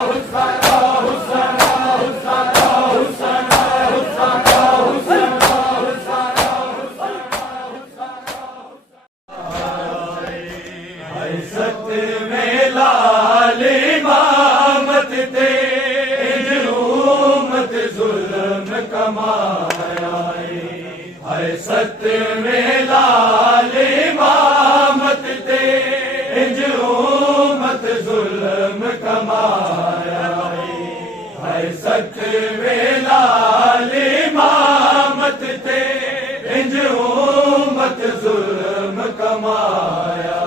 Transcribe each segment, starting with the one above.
सत में लाल इमामत ते इंज उम्मत जुल्म कमाया है। सत में लाल इमामत ते इंज उम्मत जुल्म कमाया है। सत में लाल इमामत ते इंज उम्मत जुल्म कमाया।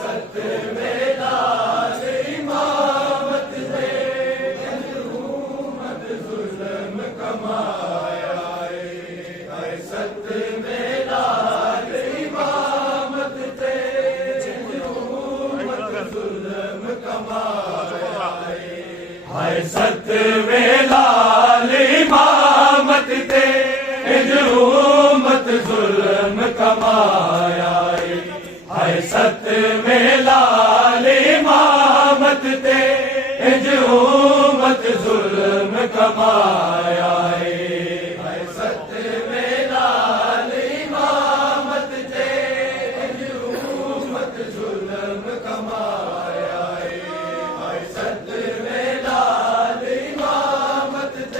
सत में लाल इमामत ते उम्मत जुल्म कमाया है। सत में लाल इमामत ते उम्मत जुल्म कमाया है। सत में लाल इमामत ते उम्मत जुल्म कमाया है। सत में लाल इमामत ते उम्मत जुल्म कमाया है। सत में लाल इमामत ते उम्मत जुल्म कमाया है। सत में लाल इमामत ते उम्मत जुल्म कमाया है। सत में लाल इमामत ते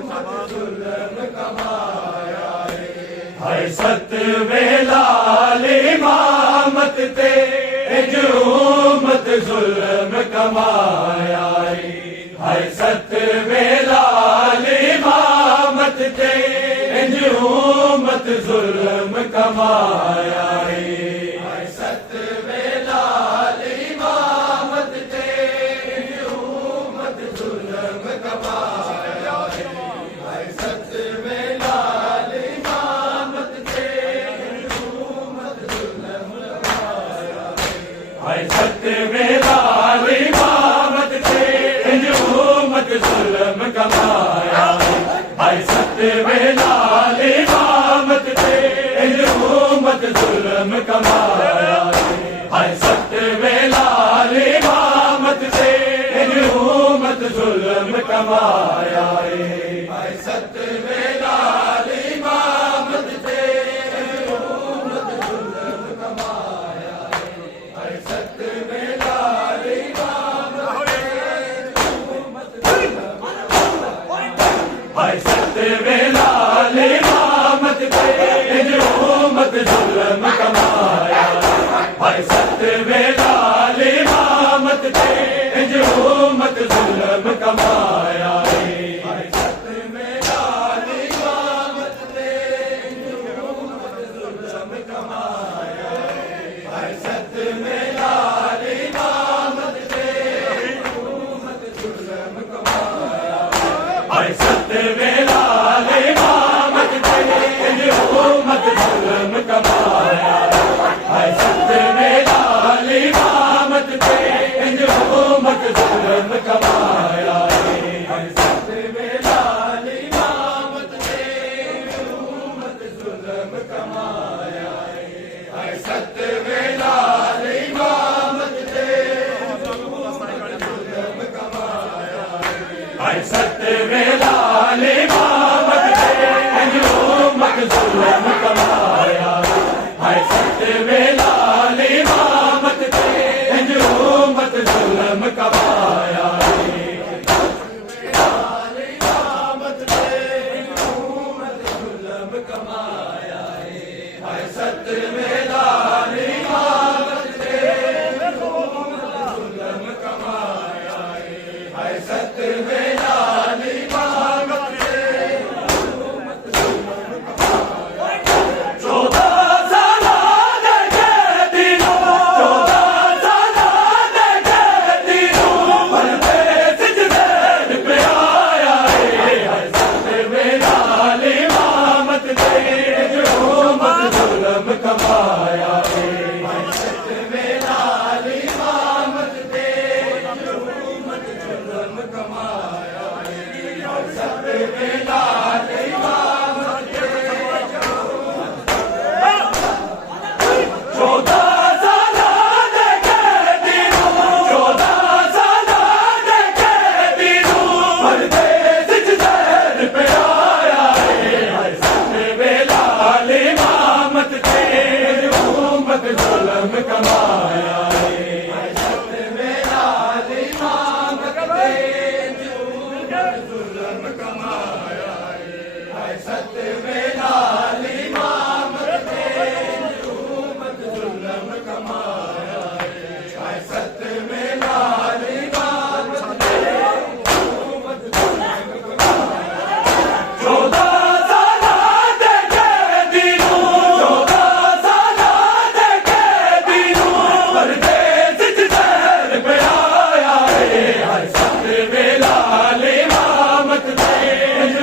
उम्मत जुल्म कमाया है। सत में लाल इमामत ते उम्मत जुल्म कमाया है। सत में लाल इमामत ते उम्मत जुल्म कमाया है। सत में लाल इमामत ते उम्मत जुल्म कमाया है। सत में लाल इमामत ते उम्मत जुल्म कमाया है। सत में लाल इमामत ते उम्मत जुल्म है। सत में लाल इमामत ते उम्मत जुल्म कमाया है। सत में लाल इमामत ते उम्मत जुल्म कमाया है। सत में लाल इमामत ते उम्मत जुल्म कमाया है। सत में लाल इमामत ते उम्मत जुल्म कमाया है। सत में लाल इमामत ते उम्मत जुल्म कमाया है। सत में लाल इमामत ते उम्मत जुल्म कमाया है। सत में लाल इमामत ते उम्मत जुल्म कमाया है। सत में लाल इमामत ते उम्मत जुल्म कमाया है। सत में लाल इमामत ते उम्मत जुल्म कमाया है। सत में लाल इमामत ते उम्मत जुल्म कमाया है। लाल इमामत ते उम्मत जुल्म कमाया है। सत में लाल इमामत ते उम्मत जुल्म कमाया है। सत में लाल इमामत ते उम्मत जुल्म कमाया है। 14 साल के दिनों 14 साल के दिनों मरते सिजदे पे आया है। सत में लाल इमामत ते उम्मत जुल्म कमाया है। सत में लाल इमामत ते उम्मत जुल्म कमाया कमाया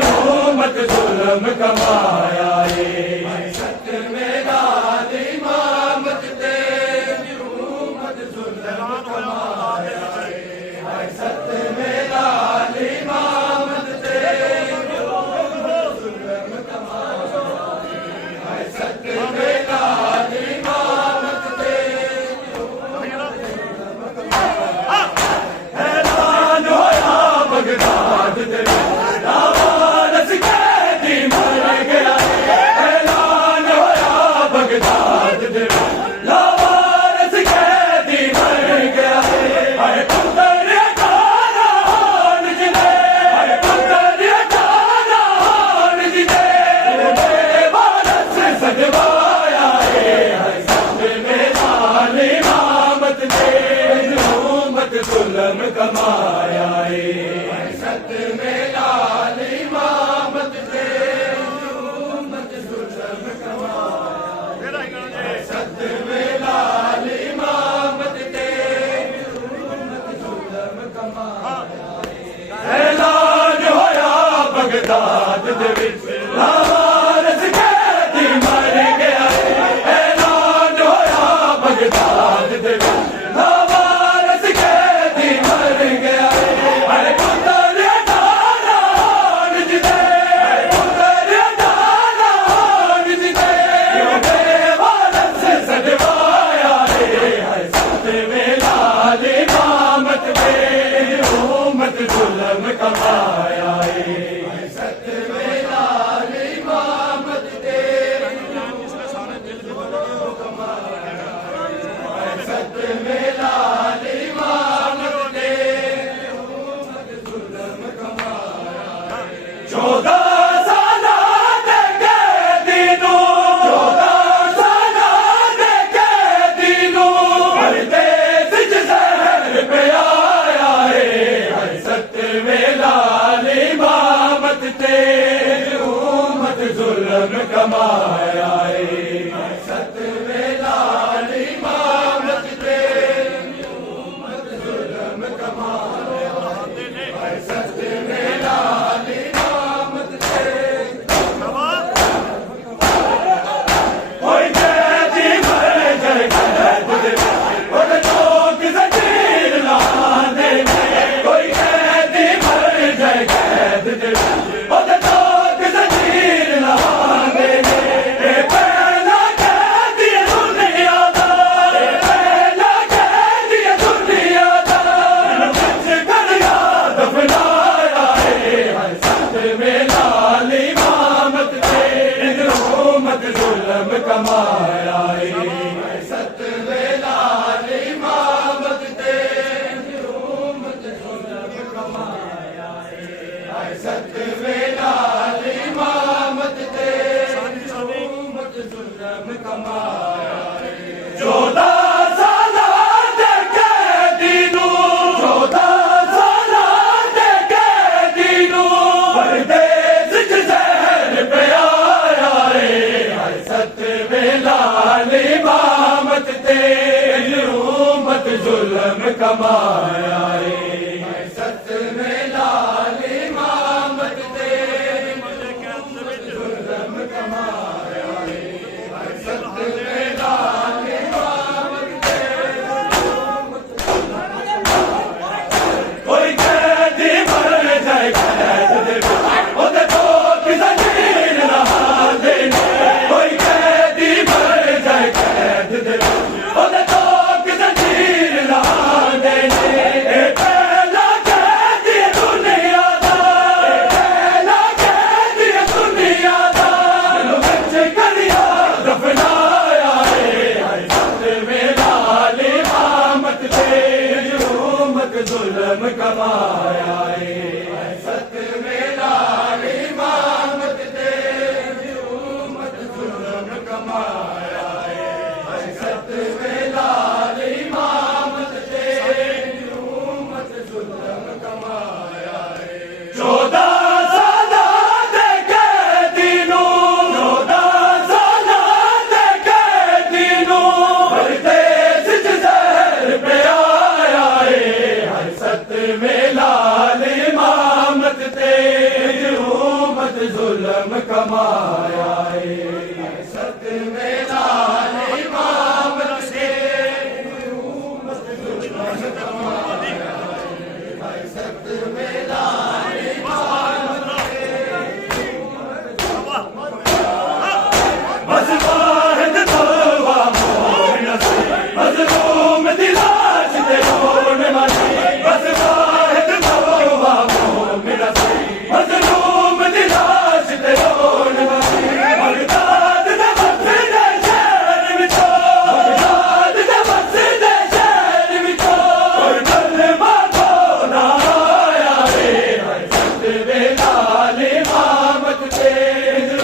सत में लाल इमामत दे सतवें लाल इमामत ते उम्मत जुल्म कमाया है। सतवें लाल इमामत से उम्मत जुल्म कमाया है। सतवें लाल इमामत से बस वाहिद तौबा मोमिन से मज़लूम दिलाश दे रोने वाली। बस वाहिद तौबा मोमिन से मज़लूम दिलाश दे रोने वाली। बगदाद दे मस्जिद शहर विचों, बगदाद दे मस्जिद शहर विचों कोई कलमा को ना आया रे। सतवें लाल इमामत ते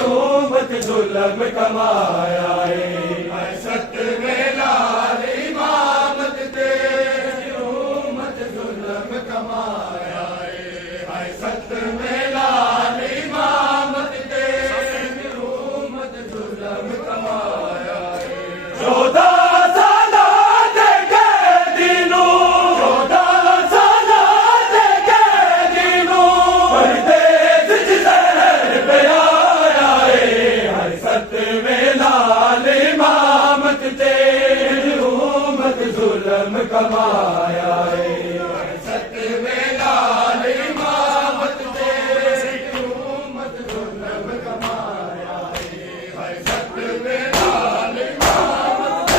उम्मत जुल्म कमाया है। सतवें लाल इमामत ते उम्मत जुल्म कमाया है। सतवें लाल इमामत ते उम्मत जुल्म कमाया है। 14 साला दे कैदीनू, 14 साला दे कैदीनू परदेस च ज़हर पियाया है। सतवें लाल इमामत ते उम्मत जुल्म कमाया है। सतवें लाल इमामत ते उम्मत जुल्म कमाया है। सतवें लाल इमामत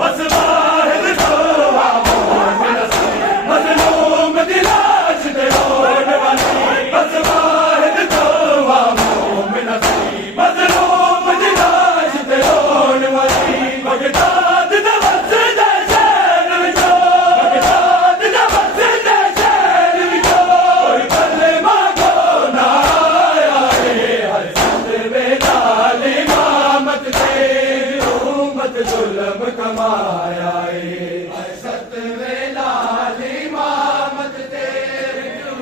बस वाहिद तौबा मोमिन से मज़लूम दिलाश दे रोने वाली। बस वाहिद तौबा मोमिन से मज़लूम दिलाश दे रोने वाली। बगदाद दे मस्जिद शहर विचों, बगदाद दे मस्जिद शहर विचों कोई कलमा को ना आया है। सतवें लाल इमामत ते उम्मत जुल्म कमाया है। सतवें लाल इमामत ते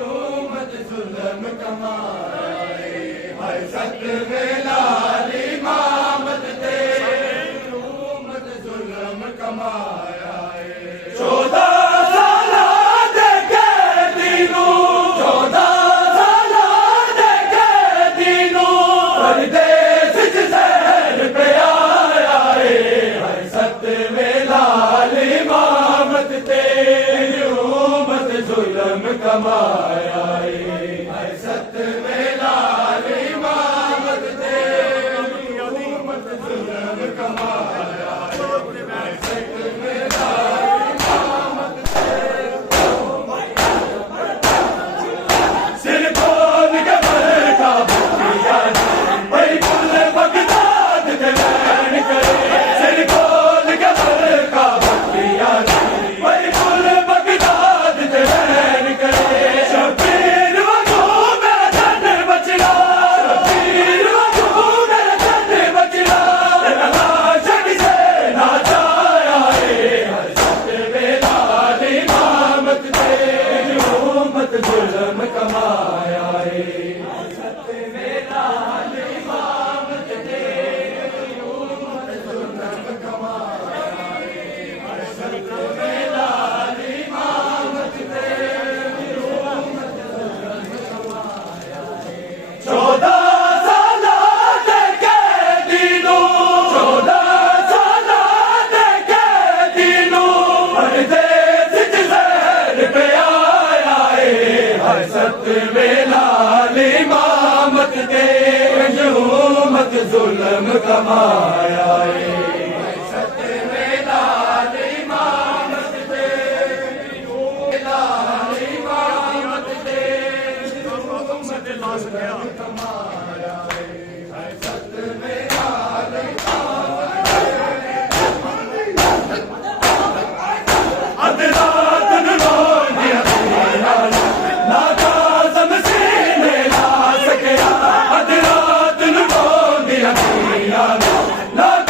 उम्मत जुल्म कमाया है। सतवें लाल इमामत ते उम्मत जुल्म कमाया है। 14 साला दे कैदीनू, 14 साला दे कैदीनू परदेस च ज़हर पियाया है। सतवें लाल इमामत ते उम्मत जुल्म कमाया है। सतवें लाल इमामत ते उम्मत जुल्म कमाया है। सतवें लाल इमामत सिर खोल के बरका बतिया बड़ी कुल बगदाद दे लैन करे। सिर खोल के बरका बतिया बड़ी कुल बगदाद दे लैन करे। शबीर वगू मेरा धन बचड़ा, शबीर वगू मेरा धन बचड़ा तेरा लाशक से ना जाया है। सतवें लाल इमामत ते उम्मत जुल्म कमाया है। सतवें लाल इमामत ते उम्मत जुल्म कमाया है। सतवें लाल इमामत ते उम्मत जुल्म कमाया है। 14 साला दे कैदीनू, 14 साला दे कैदीनू परदेस च ज़हर पियाया है। सतवें लाल इमामत ते उम्मत जुल्म कमाया है। सतवें लाल इमामत ते लाल इमामत ते उम्मत जुल्म कमाया है। सतवें लाल अदरात रोने ना काज़म सीने ला सके। अदरात रोने ना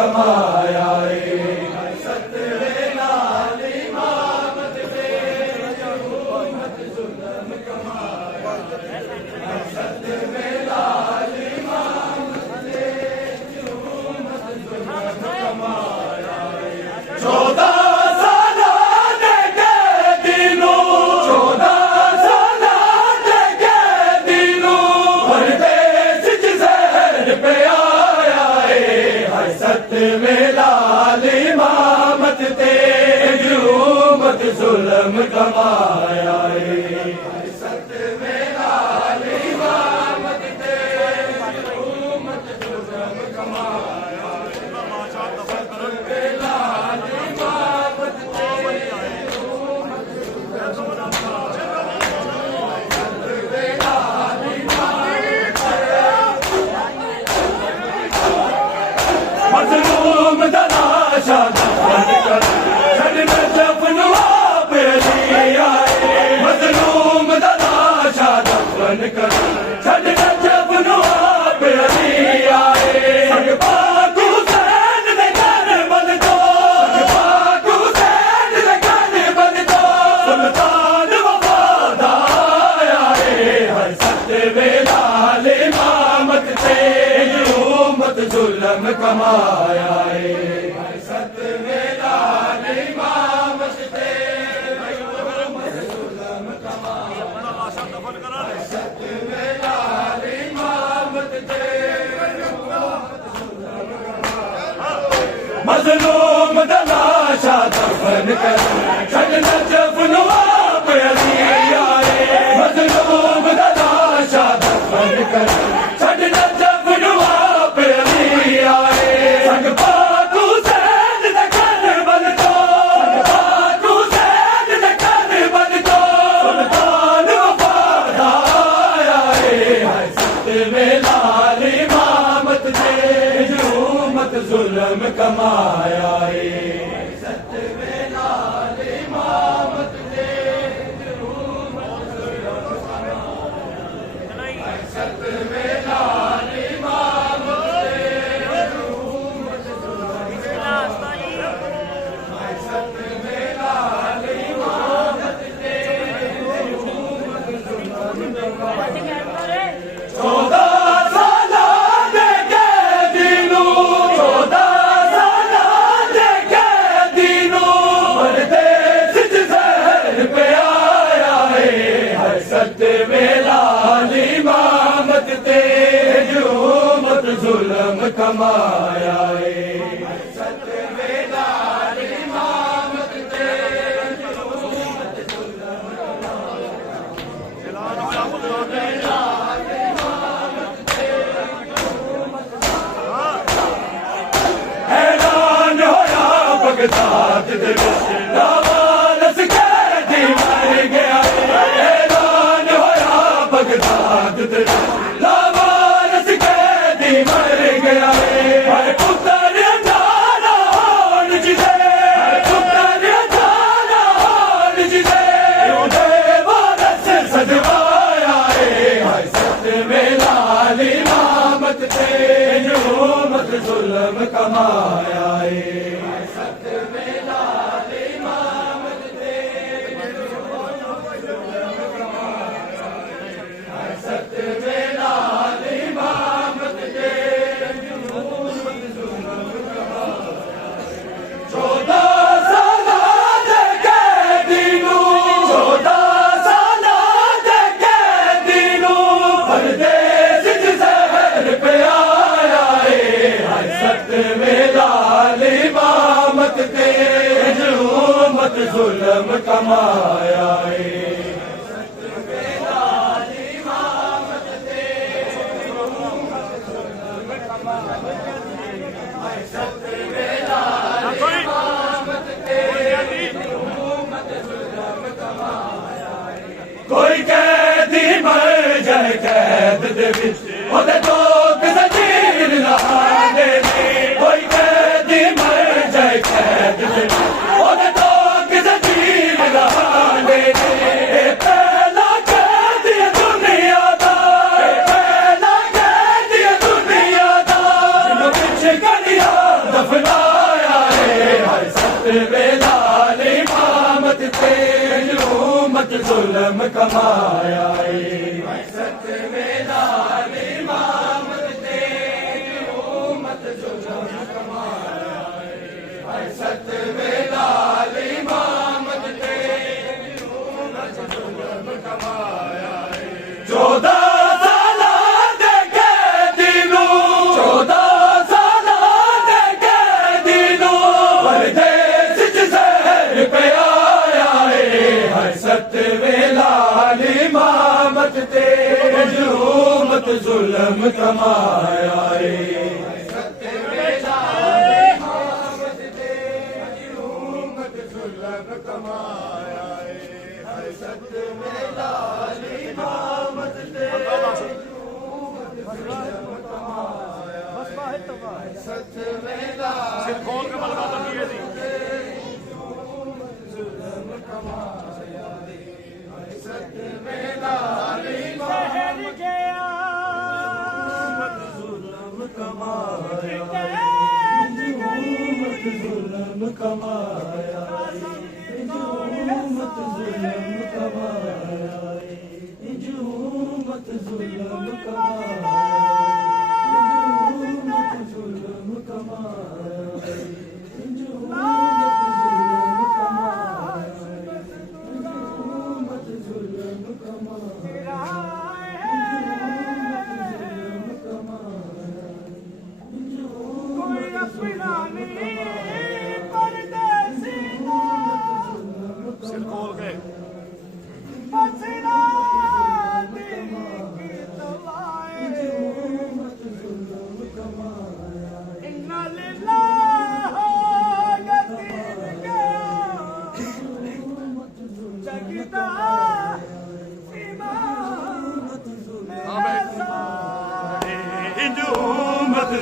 कमाया सतवे लाल इमामत पे हुकूमत जुल्म कमाया सतवे लाल इमामत पे हुकूमत जुल्म कमाया 14 लाल इमामत ते हुकूमत जुल्म कमाया सतवे लाल इमामत ते हुकूमत जुल्म कमाया सतवे लाल इमामत ते हुकूमत जुल्म कमाया सतवे लाल इमामत मज़लूम दा लाशा दफन कर छड्डना दफन आप अली आए मज़लूम दा लाशा दफन कर छड्डना दफन आप अली आए संग पाक हुसैन दे घर बल दो संग पाक हुसैन दे घर बल दो सुल्तान वफादार आए हर सतवे लाल इमामत ते हुकूमत जुल्म कमाया सतवे लाल इमामत ते हुकूमत जुल्म कमाया सतवे लाल इमामत ते मज़लूम दा लाशा दफन कर छड्डना दफन आप अली आए मज़लूम दा लाशा दफन कर छड्डना दफन आप अली आए संग पाक हुसैन दे घर बल दो संग पाक हुसैन दे घर बल दो सुल्तान वफादार आए सतवे लाल इमामत ते हुकूमत जुल्म कमाया सतवे लाल इमामत ते हुकूमत जुल्म कमाया सतवे लाल इमामत ते हुकूमत जुल्म कमाया सतवे लाल इमामत ते हुकूमत जुल्म कमाया 14 साल दे कैदी नूं 14 साल दे कैदी नूं परदेस च ज़हर पिआया हर सतवे लाल इमामत ते हुकूमत जुल्म कमाया सतवे लाल इमामत ते हुकूमत जुल्म कमाया ऐलान होया बगदाद दे विच लावारस कैदी मर गया ऐलान होया बगदाद दे विच लावारस कैदी मर गया हर पुत्र अजाना होण जिदे हर पुत्र अजाना होण जिदे ओदे वारस सजवाया हर सतवे लाल इमामत ते हुकूमत जुल्म कमाया सतवे लाल इमामत ते हुकूमत जुल्म कमाया सतवे लाल इमामत ते हुकूमत जुल्म कमाया 14 साल दे कैदी नूं 14 साल दे कैदी नूं परदेस च ज़हर पिआया हर सतवे लाल इमामत ते हुकूमत जुल्म कमाया सतवे लाल इमामत ते हुकूमत जुल्म कमाया सतवे लाल इमामत ते हुकूमत जुल्म कमाया कोई कैदी मर जाए कैद दे विच ओदे लोग ज़ंजीर लहा दे कोई कैदी मर जाए कैद दे ओदे लोग ज़ंजीर लहा दे पहला कैदी दुनिया दा पहला कैदी दुनिया दा जिन्हों पिछ गलिया दफन जुल्म कमाया है सत में लाल इमामत तेरी उम्मत जुल्म कमाया है सत में लाल इमामत तेरी उम्मत जुल्म कमाया है 14 जुल्म कमाया है सत में लाल इमामत तेरी उम्मत जुल्म कमाया है सत में लाल इमामत तेरी उम्मत जुल्म कमाया है सत में लाल सिर खोल के मलबा तकिए जी जुल्म कमाया है सत में लाल इमामत जुल्म कमाया जुल्म कमाया जुल्म कमाया जुल्म कमाया सिर खोल के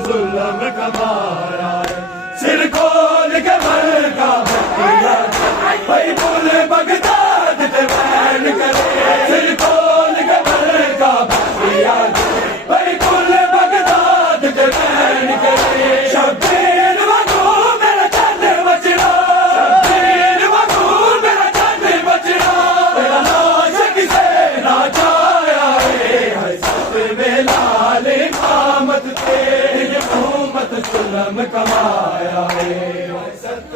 जुल्म कमाया सिर खोल के मर का भाई बोल बगदाद ते बैन करे सिर खोल के मर का भाई बोल बगदाद ते बैन करे शब्बीर वांगू मेरा चंद बचड़ा शब्बीर वांगू मेरा चंद बचड़ा तेरा नाच किसे नाचाया है सत में लाल इमामत तेरी उम्मत जुल्म कमाया है सत